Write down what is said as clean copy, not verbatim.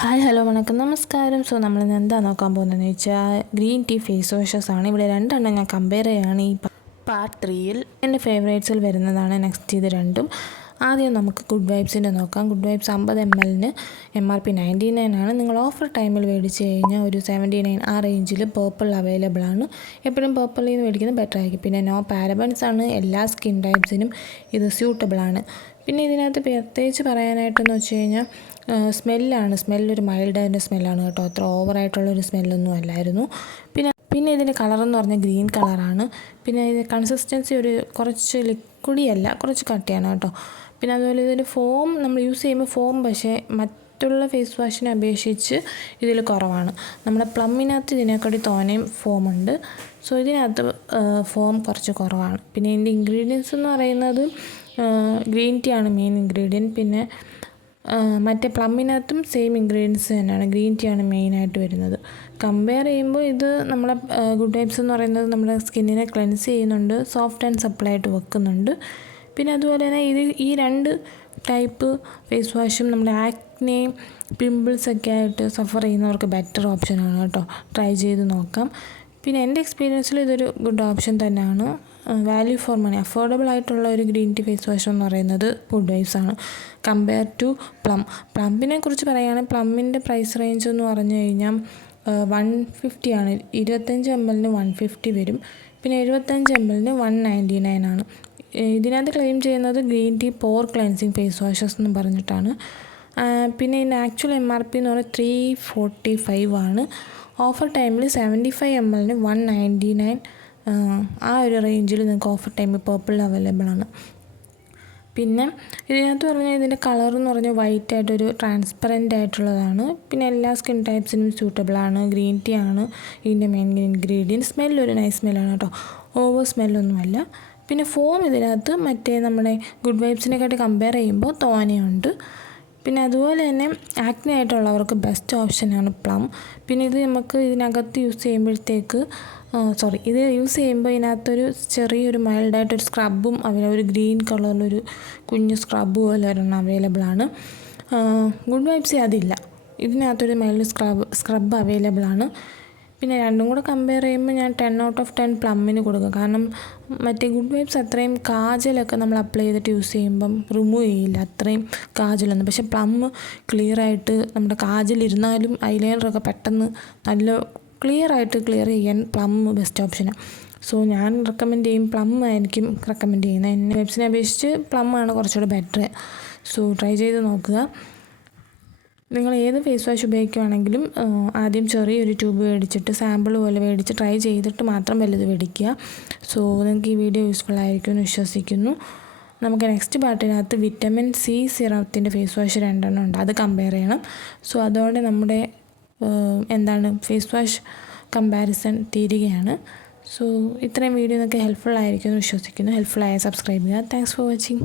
Hi hello വണക്കം നമസ്കാരം. So നമ്മളിന്ന് എന്താ നോക്കാൻ പോകുന്നതെന്ന് വെച്ചാൽ ഗ്രീൻ ടീ ഫേസ് വാഷസ് ആണ്. ഇവിടെ രണ്ടെണ്ണം ഞാൻ കമ്പയർ ചെയ്യുകയാണ് ഈ പാർട്ട് 3യിൽ. എൻ്റെ ഫേവറേറ്റ്സിൽ വരുന്നതാണ് നെക്സ്റ്റ് ഇത് രണ്ടും. ആദ്യം നമുക്ക് ഗുഡ് വൈബ്സിൻ്റെ നോക്കാം. ഗുഡ് വൈബ്സ് 50 ml MRP 99 ആണ്. നിങ്ങൾ ഓഫർ ടൈമിൽ മേടിച്ച് കഴിഞ്ഞാൽ ഒരു 79 ആ റേഞ്ചിൽ പേർപ്പിൾ അവൈലബിൾ ആണ്. എപ്പോഴും പേർപ്പിളിൽ നിന്ന് മേടിക്കുന്നത് ബെറ്റർ ആയിരിക്കും. പിന്നെ നോ പാരബൻസ് ആണ്. എല്ലാ സ്കിൻ ടൈപ്സിനും ഇത് സ്യൂട്ടബിൾ ആണ്. പിന്നെ ഇതിനകത്ത് പ്രത്യേകിച്ച് പറയാനായിട്ടെന്ന് വെച്ച് കഴിഞ്ഞാൽ സ്മെല്ലൊരു മൈൽഡായിട്ടുള്ള സ്മെല്ലാണ് കേട്ടോ. അത്ര ഓവറായിട്ടുള്ളൊരു സ്മെല്ലൊന്നും അല്ലായിരുന്നു. പിന്നെ ഇതിൻ്റെ കളറെന്ന് പറഞ്ഞാൽ ഗ്രീൻ കളറാണ്. പിന്നെ ഇത് കൺസിസ്റ്റൻസി കുറച്ച് ലിക്വിഡി അല്ല, കുറച്ച് കട്ടിയാണ് കേട്ടോ. പിന്നെ അതുപോലെ ഇതിൻ്റെ ഫോം നമ്മൾ യൂസ് ചെയ്യുമ്പോൾ ഫോം പക്ഷേ മറ്റുള്ള ഫേസ് വാഷിനെ അപേക്ഷിച്ച് ഇതിൽ കുറവാണ്. നമ്മുടെ പ്ലമ്മിനകത്ത് ഇതിനെക്കാട്ടി തോനെയും ഫോമുണ്ട്. സോ ഇതിനകത്ത് ഫോം കുറച്ച് കുറവാണ്. പിന്നെ ഇതിൻ്റെ ഇൻഗ്രീഡിയൻസ് എന്ന് പറയുന്നത് ഗ്രീൻ ടീ ആണ് മെയിൻ ഇൻഗ്രീഡിയൻറ്റ്. പിന്നെ മറ്റേ പ്ലമ്മിനകത്തും സെയിം ഇൻഗ്രീഡിയൻസ് തന്നെയാണ്. ഗ്രീൻ ടീ ആണ് മെയിനായിട്ട് വരുന്നത്. കമ്പയർ ചെയ്യുമ്പോൾ ഇത് നമ്മളെ ഗുഡ് വൈബ്സ് എന്ന് പറയുന്നത് നമ്മുടെ സ്കിന്നിനെ ക്ലെൻസ് ചെയ്യുന്നുണ്ട്, സോഫ്റ്റ് ആൻഡ് സപ്ലൈ ആയിട്ട് വെക്കുന്നുണ്ട്. പിന്നെ അതുപോലെ തന്നെ ഈ രണ്ട് ടൈപ്പ് ഫേസ് വാഷും നമ്മുടെ ആക്നെയും പിമ്പിൾസൊക്കെ ആയിട്ട് സഫർ ചെയ്യുന്നവർക്ക് ബെറ്റർ ഓപ്ഷനാണ് കേട്ടോ. ട്രൈ ചെയ്ത് നോക്കാം. പിന്നെ എൻ്റെ എക്സ്പീരിയൻസിൽ ഇതൊരു ഗുഡ് ഓപ്ഷൻ തന്നെയാണ്. വാല്യൂ ഫോർ മണി, അഫോർഡബിൾ ആയിട്ടുള്ള ഒരു ഗ്രീൻ ടീ ഫേസ് വാഷ് എന്ന് പറയുന്നത് ഗുഡ് വൈബ്സ് ആണ് കമ്പയർ ടു പ്ലമ്മിനെ കുറിച്ച് പറയുകയാണെങ്കിൽ പ്ലമ്മിൻ്റെ പ്രൈസ് റേഞ്ച് എന്ന് പറഞ്ഞു കഴിഞ്ഞാൽ 150 ആണ്. 25 ml 150 വരും. പിന്നെ 75 ml 199 ആണ്. ഇതിനകത്ത് ക്ലെയിം ചെയ്യുന്നത് ഗ്രീൻ ടീ പോർ ക്ലെൻസിങ് ഫേസ് വാഷസ് എന്ന് പറഞ്ഞിട്ടാണ്. പിന്നെ ഇതിൻ്റെ ആക്ച്വൽ MRP എന്ന് പറഞ്ഞാൽ 345 ആണ്. ഓഫർ ടൈമിൽ 75 ml 199 ആ ഒരു റേഞ്ചിൽ നിങ്ങൾക്ക് ഓഫർ ടൈമിൽ പേർപ്പിൾ അവൈലബിൾ ആണ്. പിന്നെ ഇതിനകത്ത് പറഞ്ഞാൽ ഇതിൻ്റെ കളർ എന്ന് പറഞ്ഞാൽ വൈറ്റ് ആയിട്ടൊരു ട്രാൻസ്പെറൻ്റ് ആയിട്ടുള്ളതാണ്. പിന്നെ എല്ലാ സ്കിൻ ടൈപ്സിനും സ്യൂട്ടബിളാണ്. ഗ്രീൻ ടീ ആണ് ഇതിൻ്റെ മെയിൻ ഇൻഗ്രീഡിയൻറ്റ്. സ്മെല്ലൊരു നൈസ് സ്മെല്ലാണ് കേട്ടോ, ഓവർ സ്മെല്ലൊന്നുമല്ല. പിന്നെ ഫോം ഇതിനകത്ത് മറ്റേ നമ്മുടെ ഗുഡ് വൈബ്സിനെക്കാട്ടി കമ്പയർ ചെയ്യുമ്പോൾ തോനെയുണ്ട്. പിന്നെ അതുപോലെ തന്നെ ആക്നെ ആയിട്ടുള്ളവർക്ക് ബെസ്റ്റ് ഓപ്ഷനാണ് പ്ലം. പിന്നെ ഇത് നമുക്ക് ഇതിനകത്ത് യൂസ് ചെയ്യുമ്പോഴത്തേക്ക് ഇത് യൂസ് ചെയ്യുമ്പോൾ ഇതിനകത്തൊരു ചെറിയൊരു മൈൽഡായിട്ടൊരു സ്ക്രബും ഒരു ഗ്രീൻ കളറിലൊരു കുഞ്ഞു സ്ക്രബ് പോലെ ഒരെണ്ണം അവൈലബിൾ ആണ്. ഗുഡ് വൈബ്സ് അതില്ല. ഇതിനകത്തൊരു മൈൽഡ് സ്ക്രബ് അവൈലബിൾ ആണ്. പിന്നെ രണ്ടും കൂടെ കമ്പയർ ചെയ്യുമ്പോൾ ഞാൻ 10 out of 10 പ്ലമ്മിന് കൊടുക്കും. കാരണം മറ്റേ ഗുഡ് വൈബ്സ് അത്രയും കാജലൊക്കെ നമ്മൾ അപ്ലൈ ചെയ്തിട്ട് യൂസ് ചെയ്യുമ്പം റിമൂവ് ചെയ്യില്ല അത്രയും കാജലൊന്നും. പക്ഷേ പ്ലം ക്ലിയറായിട്ട് നമ്മുടെ കാജലിരുന്നാലും ഐലൈനറൊക്കെ പെട്ടെന്ന് നല്ല ക്ലിയർ ചെയ്യാൻ പ്ലം ബെസ്റ്റ് ഓപ്ഷനാണ്. സോ ഞാൻ റെക്കമെൻഡ് ചെയ്യും, പ്ലം ആയിരിക്കും റെക്കമെൻഡ് ചെയ്യുന്നത്. എന്നെ വെബ്സിനെ അപേക്ഷിച്ച് പ്ലം ആണ് കുറച്ചുകൂടെ ബെറ്റർ. സോ ട്രൈ ചെയ്ത് നോക്കുക. നിങ്ങൾ ഏത് ഫേസ് വാഷ് ഉപയോഗിക്കുകയാണെങ്കിലും ആദ്യം ചെറിയൊരു ട്യൂബ് മേടിച്ചിട്ട് സാമ്പിൾ പോലെ മേടിച്ച് ട്രൈ ചെയ്തിട്ട് മാത്രം വലുത് മേടിക്കുക. സോ നിങ്ങൾക്ക് ഈ വീഡിയോ യൂസ്ഫുൾ ആയിരിക്കും എന്ന് വിശ്വസിക്കുന്നു. നമുക്ക് നെക്സ്റ്റ് പാർട്ടിനകത്ത് വിറ്റമിൻ സി സിറത്തിൻ്റെ ഫേസ് വാഷ് 2 ഉണ്ട്, അത് കമ്പയർ ചെയ്യണം. സോ അതോടെ നമ്മുടെ ഫേസ് വാഷ് കമ്പാരിസൺ തീരുകയാണ്. സോ ഇത്രയും വീഡിയോ നിങ്ങൾക്ക് ഹെൽപ്ഫുൾ ആയിരിക്കും എന്ന് വിശ്വസിക്കുന്നു. ഹെൽപ്ഫുൾ ആയ സബ്സ്ക്രൈബ് ചെയ്യുക. Thanks for watching.